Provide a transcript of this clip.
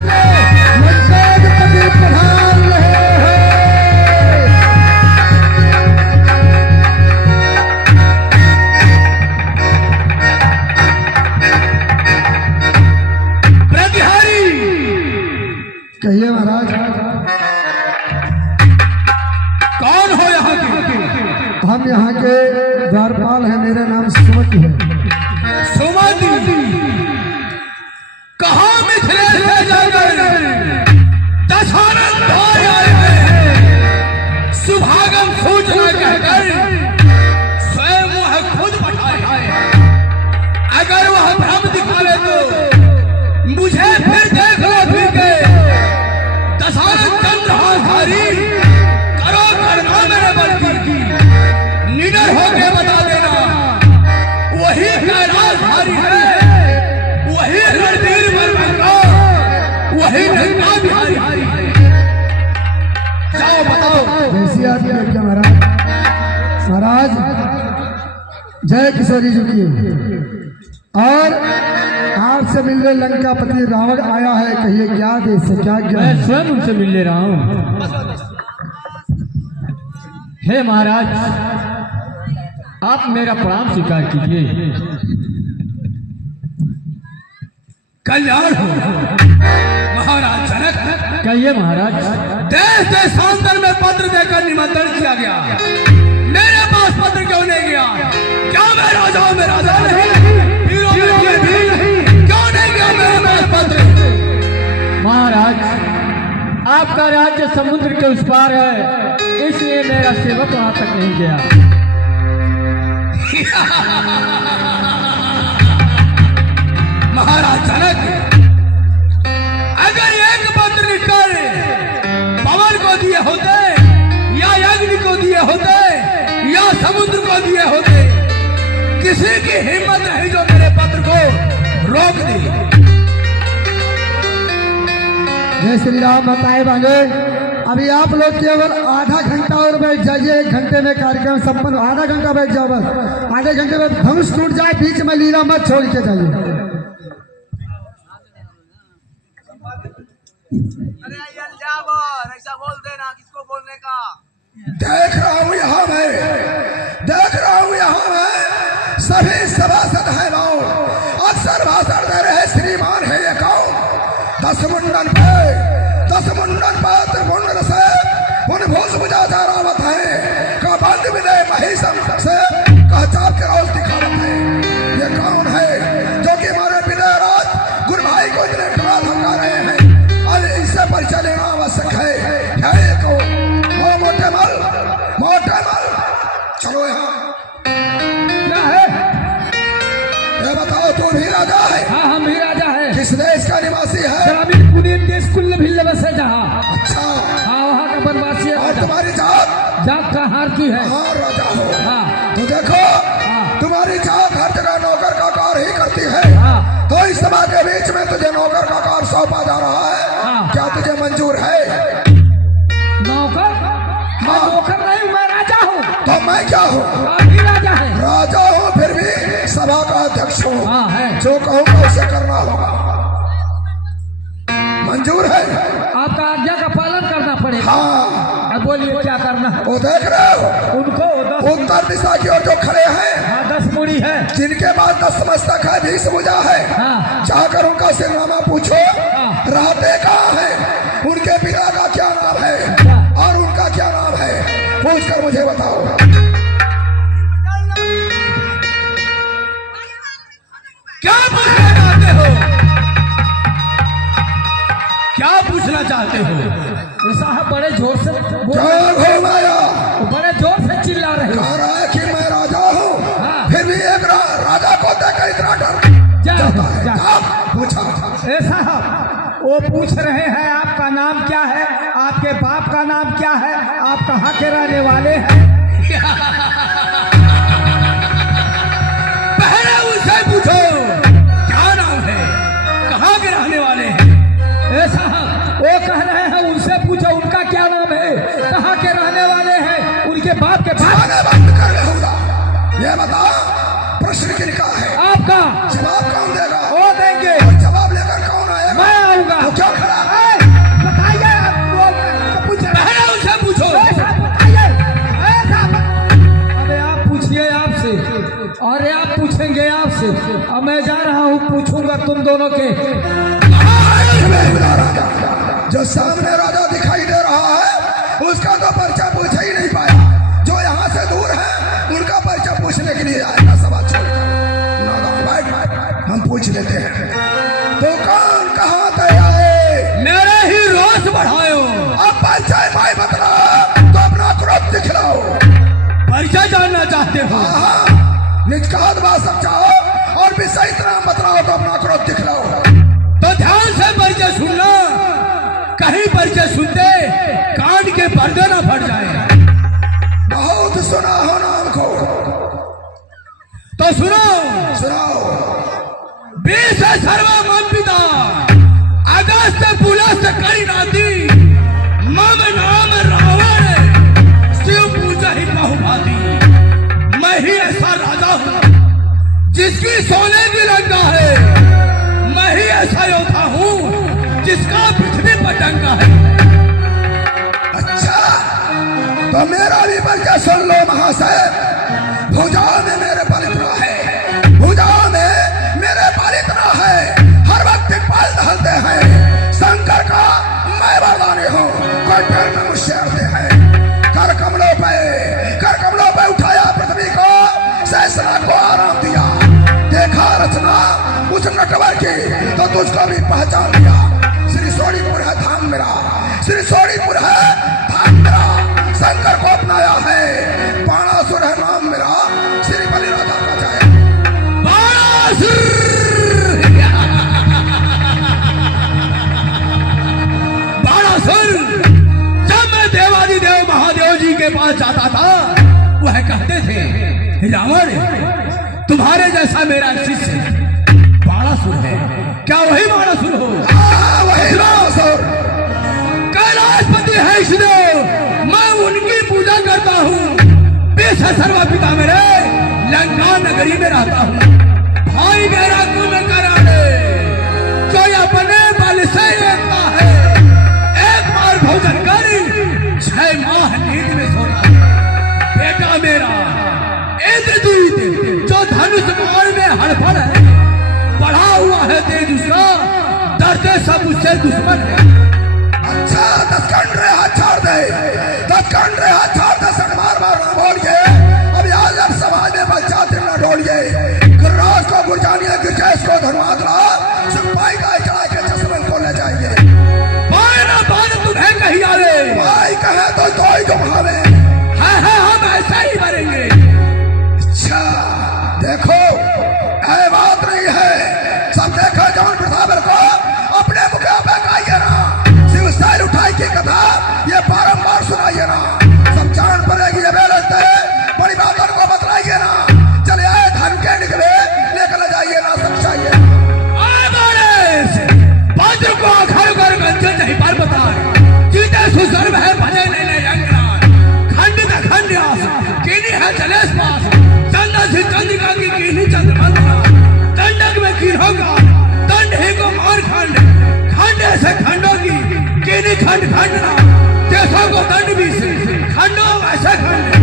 कहिए महाराज, कौन हो यहाँ के? हम यहाँ के द्वारपाल हैं, मेरा नाम सुमति है। सुमति कहाँ मिथिलेश से जाकर दशानन भाई आए हैं, सुभागम सूचना कहकर स्वयं वह खुद पठाए हैं। अगर वह भ्रम दिखा ले तो मुझे फिर देख लो फिर के दशानन चंद्रहारी करो करना मेरे बल की निडर होके बता देना वही कैलाशधारी है, वही रणवीर वर्मा, वही गंगा बिहारी है। जाओ बताओ। जैसी आदमी है क्या महाराज? महाराज जय किशोरी जी की। और आपसे मिलने लंकापति रावण आया है, कहिए क्या देश से क्या क्या? मैं स्वयं उनसे मिल ले रहा हूँ। हे महाराज, आप मेरा प्रणाम स्वीकार कीजिए। कल्याण हो महाराज जनक। कहिए महाराज। देश देशांतर में पत्र देकर निमंत्रण किया गया, मेरे पास पत्र क्यों नहीं गया? क्या मैं राजा हूं? मैं राजा नहीं, वीरों में वीर नहीं, क्यों नहीं गया मेरे पास पत्र? महाराज, आपका राज्य समुद्र के उस पार है, इसलिए मेरा सेवक वहां तक नहीं गया। महाराज जनक, अगर एक पत्र लिखकर पवन को दिए होते या अग्नि को दिए होते या समुद्र को दिए होते, किसी की हिम्मत नहीं जो मेरे पत्र को रोक दी। जय श्री राम। बताए बांगे, अभी आप लोग केवल आधा घंटा और बैठ जाइए, 1 घंटे में कार्यक्रम संपन्न। आधा घंटा बैठ जाओ बस, आधे घंटे में धनुष टूट जाए, बीच में लीला मत छोड़ के जाइए। अरे जाबर, ऐसा बोल देना, किसको बोलने का? देख रहा हूं यहाँ मैं, देख रहा हूं यहाँ मैं सभी सभासद है गाँव, अक्सर भाषण दे रहे श्रीमान है ये गाँव। 10 मुंडन पात्र मुंडन से मुनभूस बुझा जा रावत है, का बंद विनय महिषम से कह चाप के रोज दिखावत है। ये कौन है जो कि हमारे विनय राज गुरु भाई को इतने डरा धमका रहे हैं? अरे इससे परिचय लेना आवश्यक है। मोटे मल चलो यहाँ। क्या है? ये बताओ, तू भी राजा है? हाँ, हम भी राजा है। किस देश का निवासी है? ग्रामीण पुनीत देश कुल्ल भिल्ल बसे जहाँ। अच्छा, हाँ, वहाँ का बनवासी है। और तुम्हारी जात? जात का हार की है। हाँ राजा हो। हाँ। तो देखो, हाँ। तुम्हारी जात हर जगह नौकर का कार्य ही करती है। हाँ। तो इस सभा के बीच में तुझे नौकर का कार्य सौंपा जा रहा है। हाँ। क्या तुझे मंजूर है? नौकर? मैं नौकर नहीं हूँ, मैं राजा हूँ। तो मैं क्या हूँ? आप भी राजा है। राजा हूँ, फिर भी सभा का अध्यक्ष हूँ। हाँ है। जो कहूँगा उसे करना होगा। मंजूर है? आपका आज्ञा का पालन करना पड़ेगा। हाँ। अब बोलिए क्या करना है? वो देख रहे हो, उनको 10 उत्तर दिशा की ओर जो खड़े हैं, 10 मुड़ी है। जिनके पास 10 मस्तक है, 20 भुजा है, हाँ। जाकर उनका सिरनामा पूछो। रहते कहाँ हैं, उनके पिता का क्या नाम है और उनका क्या नाम है, पूछकर मुझे बताओ। क्या पूछना चाहते हो? क्या पूछना चाहते हो? साहब बड़े जोर से बड़े जोर से चिल्ला रहे हो। कह रहा है कि मैं राजा हूँ। हाँ। फिर भी एक राजा को देखकर इतना डर जाता है। पूछा। ऐसा वो पूछ रहे हैं आपका नाम क्या है, आपके बाप का नाम क्या है, आप कहाँ के रहने वाले हैं? पहले उनसे पूछो क्या नाम है, कहाँ के रहने वाले हैं। ऐसा वो कह रहे हैं उनसे पूछो उनका क्या नाम है, कहाँ के रहने वाले हैं, उनके बाप के पास। बंद कर रहूंगा। ये बता, प्रश्न किनका है? आपका। जवाब कौन देगा? वो देंगे। जवाब लेकर कौन आएगा? मैं आऊंगा। तो क्यों खड़ा दोनों के। राजा जो सामने राजा दिखाई दे रहा है उसका तो परिचय पूछ ही नहीं पाया, जो यहाँ से दूर है उनका परिचय पूछने के लिए आएगा सभा छोड़कर। बैठ, हम पूछ लेते हैं। तो कौन कहाँ से आए? मेरे ही रोष बढ़ायो। अब परिचय भाई बतला तो अपना क्रोध दिखलाओ। परिचय जानना चाहते हो? निष्कात बात समझाओ और भी सही तरह बतलाओ तो अपना क्रोध दिखलाओ। तो ध्यान से परिचय सुनना, कहीं परिचय सुनते कान के पर्दे ना फट जाए। बहुत सुना हो नाम को, तो सुनो। सुनाओ। बीस सर्वमन पिता अगस्त पुलस्त करी नाती मम नाम रावण शिव पूजा ही बहुभाती। मैं ही ऐसा राजा हूँ जिसकी सोने की लंका है। मैं ही ऐसा योद्धा हूँ जिसका पृथ्वी पर डंका है। अच्छा, तो मेरा भी परिचय सुन लो महाशय। भुजा में मेरे पलितना है, भुजा में मेरे पलितना है। हर वक्त पाल ढलते हैं। शंकर का मैं वरदानी हूँ, कोई पैर में मुझसे आते हैं। कर कमलों पे उठाया पृथ्वी को, सहस्रा को आराम दिया। देखा रचना उस नटवर की तो तुझको भी पहचान लिया। श्री सोनीपुर है धाम मेरा, श्री सोनीपुर है धाम मेरा। शंकर को अपनाया है, बाणासुर है नाम मेरा। श्री बलि राजा का जाए बाणासुर। बाणासुर जब मैं देवादिदेव महादेव जी के पास जाता था वह कहते थे रावण तुम्हारे जैसा मेरा शिष्य बाणासुर है। क्या वही बाणासुर हो? वही बाणासुर। कैलाशपति है इसलिए मैं उनकी पूजा करता हूँ। बीस सर्व पिता मेरे लंका नगरी में रहता हूँ। भाई मेरा कुल कराने जो अपने बल से लेता है। एक बार भोजन कर 6 माह नींद में सोता है। बेटा मेरा इंद्रजीत जो धनुष बाण में हड़फड़ है, बढ़ा हुआ है तेज उसका, डरते सब उससे दुश्मन है। अच्छा, 10 कंडरे हाथ छोड़ दे, 10 कंडरे हाथ छोड़ दे। सट मार ना बोलिए, अब यार समाज में बच्चा न ढोलिए। गिरिराज को गुरजानिया, गिरजेश को धर्मात्रा, सिपाही का चढ़ा के जसवंत को ले जाइए। बाण तुम्हें कहीं आवे, भाई कहे तो ही घुमावे। हम ऐसा ही मरेंगे। अच्छा देखो, ऐ बात नहीं है। सब देखो जौन प्रताप को अपने मुखे पे गाइए ना। शिव स्टाइल उठाई की कथा ये बारंबार सुनाइए ना। सब जान पड़ेगी ये बेलते बड़ी बातों को बतलाइए ना। चले आए धन के निकले लेकर ले जाइए ना, समझाइए। वज्र को घर घर गंजे नहीं पर बताए। जीते सुसर्व है भले नहीं अंगना। खंड का खंड आस कीनी है जलेश पास। चंदा से चंद्रिका की कीनी चंद्रमंत्रा। दंडक में कीन होगा दंड ही को मार खंड। खंड ऐसे खंडों की कीनी खंड खंडना। देशों को दंड भी से खंडों ऐसे खंड।